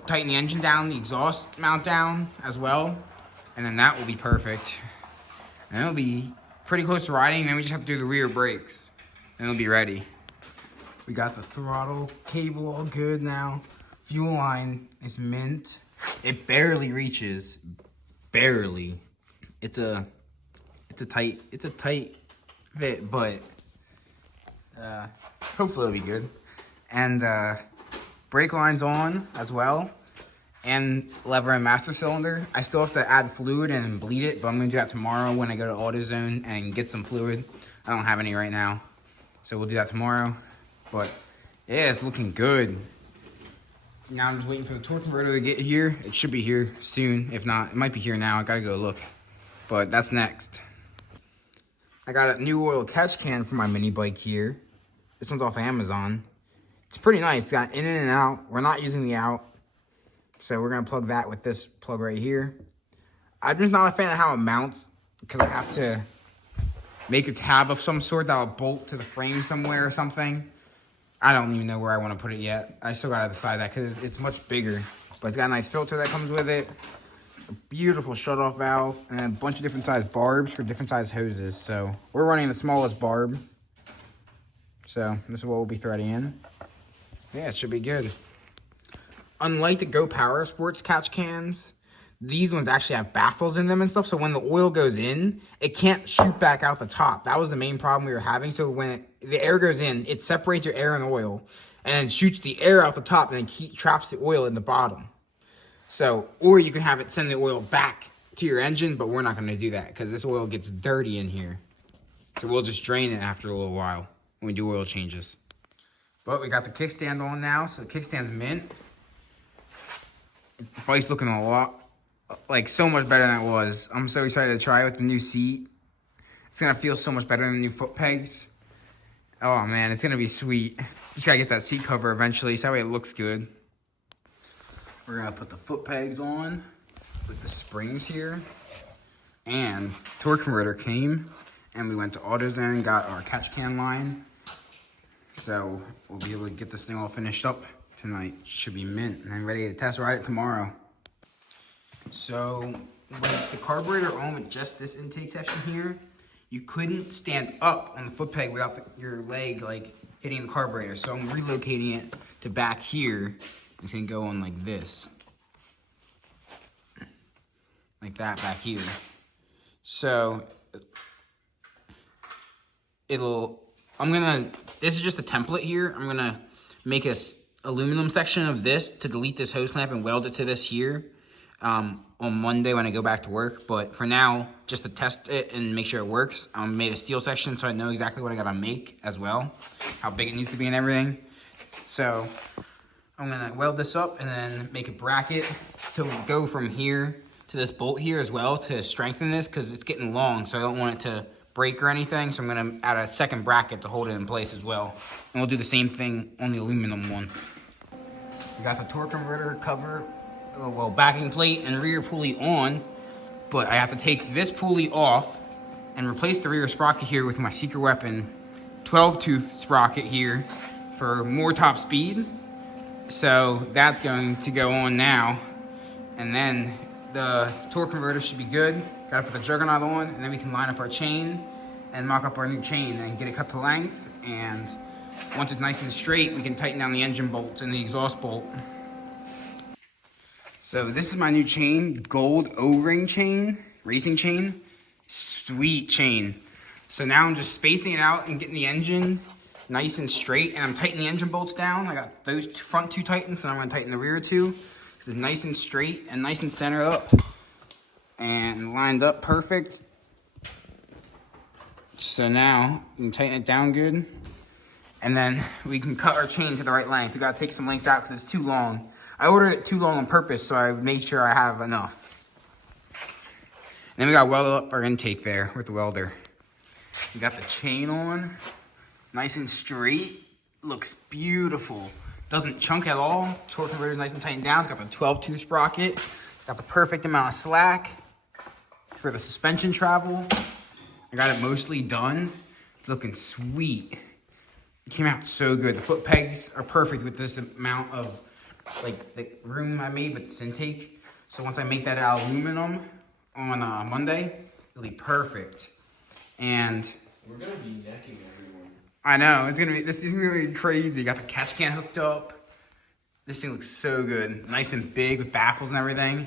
tighten the engine down, the exhaust mount down as well, and then that will be perfect. And it'll be pretty close to riding, and then we just have to do the rear brakes, and it'll be ready. We got the throttle cable all good now. Fuel line is mint. It barely reaches, barely. It's a tight fit, but hopefully it'll be good. And brake line's on as well, and lever and master cylinder. I still have to add fluid and bleed it, but I'm gonna do that tomorrow when I go to AutoZone and get some fluid. I don't have any right now, so we'll do that tomorrow. But yeah, it's looking good. Now I'm just waiting for the torque converter to get here. It should be here soon. If not, it might be here now. I gotta go look. But that's next. I got a new oil catch can for my mini bike here. This one's off of Amazon. It's pretty nice. It's got in and out. We're not using the out. So we're gonna plug that with this plug right here. I'm just not a fan of how it mounts because I have to make a tab of some sort that will bolt to the frame somewhere or something. I don't even know where I want to put it yet. I still gotta decide that because it's much bigger. But it's got a nice filter that comes with it. A beautiful shut-off valve, and a bunch of different size barbs for different size hoses. So we're running the smallest barb. So this is what we'll be threading in. Yeah, it should be good. Unlike the Go Power Sports catch cans, these ones actually have baffles in them and stuff. So when the oil goes in, it can't shoot back out the top. That was the main problem we were having. So when the air goes in, it separates your air and oil and shoots the air out the top and then traps the oil in the bottom. So, or you can have it send the oil back to your engine, but we're not going to do that because this oil gets dirty in here. So we'll just drain it after a little while when we do oil changes. But we got the kickstand on now, so the kickstand's mint. The bike's looking a lot, like so much better than it was. I'm so excited to try it with the new seat. It's going to feel so much better than the new foot pegs. Oh man, it's going to be sweet. Just got to get that seat cover eventually, so that way it looks good. We're going to put the foot pegs on with the springs here. And torque converter came, and we went to AutoZone and got our catch can line. So we'll be able to get this thing all finished up tonight. Should be mint, and I'm ready to test ride it tomorrow. So with the carburetor on with just this intake section here, you couldn't stand up on the foot peg without your leg like hitting the carburetor. So I'm relocating it to back here. It's gonna go on like this. Like that back here. So this is just a template here. I'm gonna make a aluminum section of this to delete this hose clamp and weld it to this here on Monday when I go back to work. But for now, just to test it and make sure it works, I made a steel section so I know exactly what I gotta make as well, how big it needs to be and everything. So I'm gonna weld this up and then make a bracket to go from here to this bolt here as well to strengthen this because it's getting long, so I don't want it to break or anything. So I'm gonna add a second bracket to hold it in place as well. And we'll do the same thing on the aluminum one. We got the torque converter cover, well, backing plate and rear pulley on, but I have to take this pulley off and replace the rear sprocket here with my secret weapon 12-tooth sprocket here for more top speed. So that's going to go on now, and then the torque converter should be good. Gotta put the juggernaut on, and then we can line up our chain and mock up our new chain and get it cut to length. And once it's nice and straight, we can tighten down the engine bolts and the exhaust bolt. So this is my new chain, gold O-ring chain, racing chain. Sweet chain. So now I'm just spacing it out and getting the engine nice and straight, and I'm tightening the engine bolts down. I got those front two tightened, so now I'm gonna tighten the rear two. Because it's nice and straight and nice and centered up and lined up perfect. So now you can tighten it down good, and then we can cut our chain to the right length. We gotta take some lengths out because it's too long. I ordered it too long on purpose, so I made sure I have enough. And then we gotta weld up our intake there with the welder. We got the chain on, nice and straight, looks beautiful. Doesn't chunk at all. Torque converter's nice and tightened down. It's got the 12-tooth sprocket. It's got the perfect amount of slack for the suspension travel. I got it mostly done. It's looking sweet. It came out so good. The foot pegs are perfect with this amount of like the room I made with this intake. So once I make that out of aluminum on Monday, it'll be perfect. And we're gonna be necking everyone. I know, this is gonna be crazy. Got the catch can hooked up. This thing looks so good. Nice and big with baffles and everything.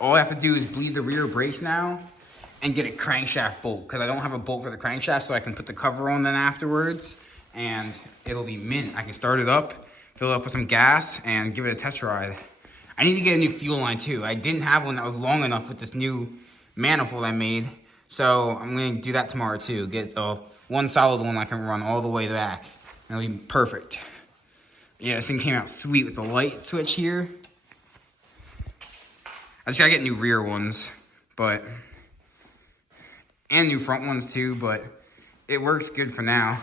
All I have to do is bleed the rear brakes now and get a crankshaft bolt, because I don't have a bolt for the crankshaft, so I can put the cover on then afterwards, and it'll be mint. I can start it up, fill it up with some gas, and give it a test ride. I need to get a new fuel line too. I didn't have one that was long enough with this new manifold I made, so I'm gonna do that tomorrow too. Get one solid one I can run all the way back. That'll be perfect. Yeah, this thing came out sweet with the light switch here. I just gotta get new rear ones, and new front ones too, but it works good for now.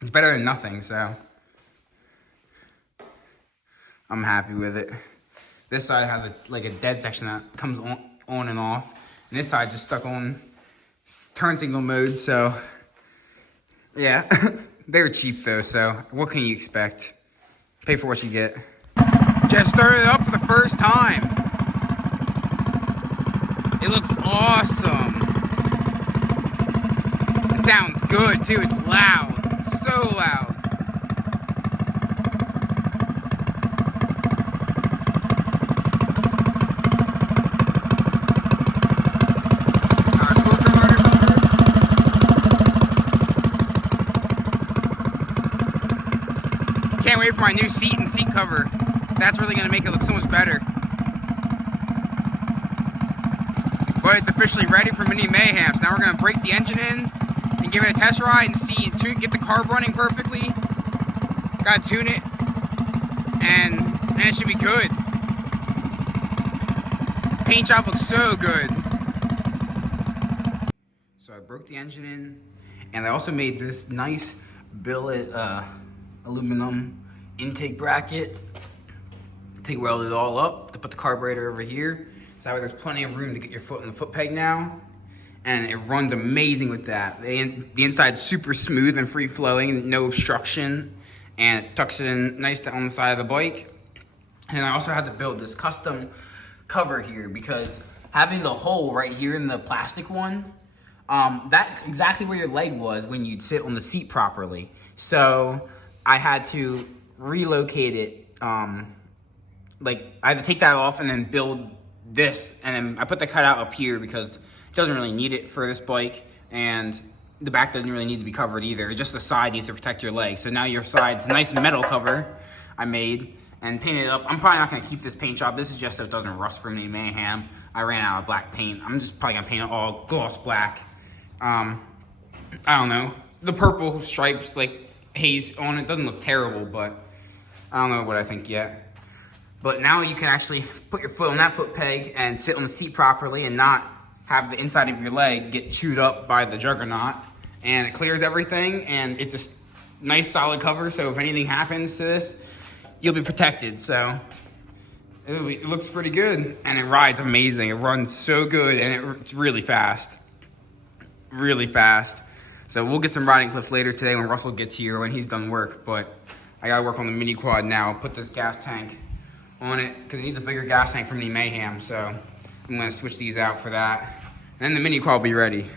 It's better than nothing, so I'm happy with it. This side has a dead section that comes on and off, and this side just stuck on turn signal mode, so yeah. They were cheap though, so what can you expect? Pay for what you get. Just started it up for the first time. It looks awesome. It sounds good too, it's loud, so loud. Can't wait for my new seat and seat cover. That's really gonna make it look so much better. But it's officially ready for mini mayhem. So now we're gonna break the engine in and give it a test ride and see, get the carb running perfectly. Gotta tune it, and it should be good. Paint job looks so good. So I broke the engine in, and I also made this nice billet aluminum intake bracket. Take welded it all up to put the carburetor over here. So that way there's plenty of room to get your foot in the foot peg now. And it runs amazing with that. The inside's super smooth and free flowing, no obstruction. And it tucks it in nice on the side of the bike. And I also had to build this custom cover here because having the hole right here in the plastic one, that's exactly where your leg was when you'd sit on the seat properly. So I had to relocate it. I had to take that off and then build this, and then I put the cutout up here because it doesn't really need it for this bike, and the back doesn't really need to be covered either. Just the side needs to protect your leg. So now your side's a nice metal cover I made and painted it up. I'm probably not gonna keep this paint job. This is just so it doesn't rust from any mayhem. I ran out of black paint. I'm just probably gonna paint it all gloss black. I don't know. The purple stripes, like haze on it, doesn't look terrible, but I don't know what I think yet. But now you can actually put your foot on that foot peg and sit on the seat properly and not have the inside of your leg get chewed up by the juggernaut. And it clears everything, and it's a nice solid cover, so if anything happens to this, you'll be protected. So it looks pretty good, and it rides amazing. It runs so good, and it's really fast. Really fast. So we'll get some riding clips later today when Russell gets here, when he's done work, but I gotta work on the mini quad now, put this gas tank on it because it needs a bigger gas tank from the Mayhem. So I'm gonna switch these out for that. And then the mini car will be ready.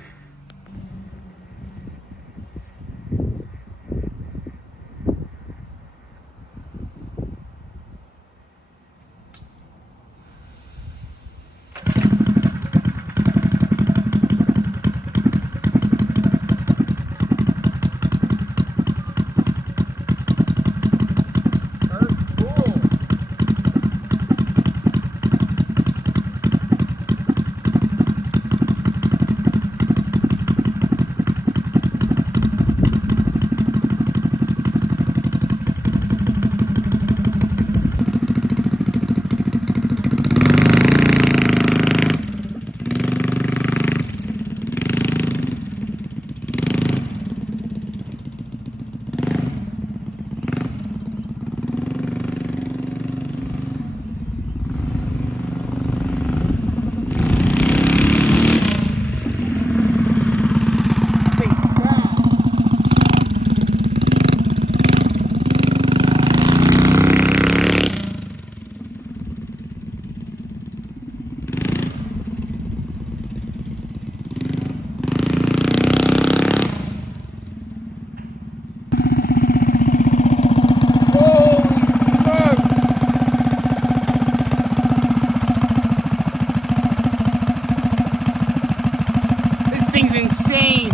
Insane.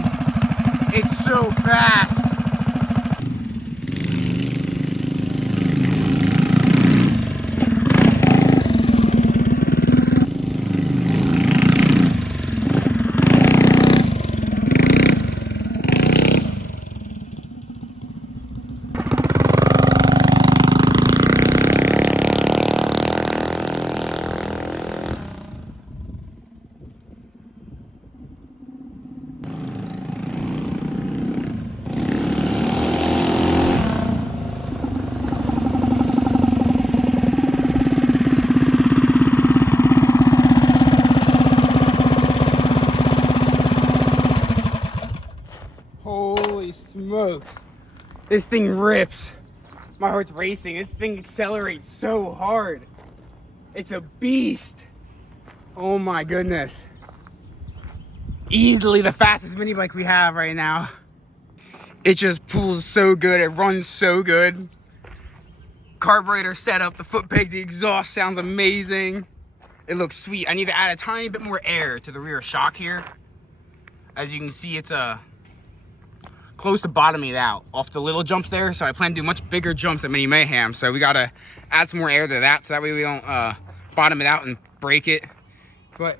It's so fast. Holy smokes. This thing rips. My heart's racing. This thing accelerates so hard. It's a beast. Oh my goodness. Easily the fastest mini bike we have right now. It just pulls so good. It runs so good. Carburetor setup, the foot pegs, the exhaust sounds amazing. It looks sweet. I need to add a tiny bit more air to the rear shock here. As you can see, it's close to bottoming it out off the little jumps there. So I plan to do much bigger jumps at Mini Mayhem. So we gotta add some more air to that so that way we don't bottom it out and break it. But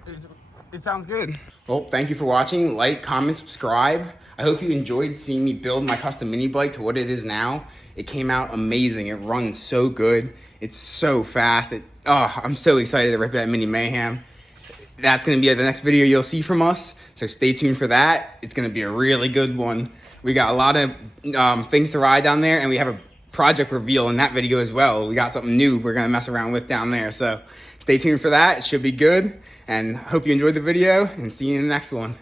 it sounds good. Well, thank you for watching. Like, comment, subscribe. I hope you enjoyed seeing me build my custom mini bike to what it is now. It came out amazing. It runs so good. It's so fast. I'm so excited to rip it at Mini Mayhem. That's gonna be the next video you'll see from us. So stay tuned for that. It's gonna be a really good one. We got a lot of things to ride down there, and we have a project reveal in that video as well. We got something new we're gonna mess around with down there. So stay tuned for that. It should be good. And hope you enjoyed the video, and see you in the next one.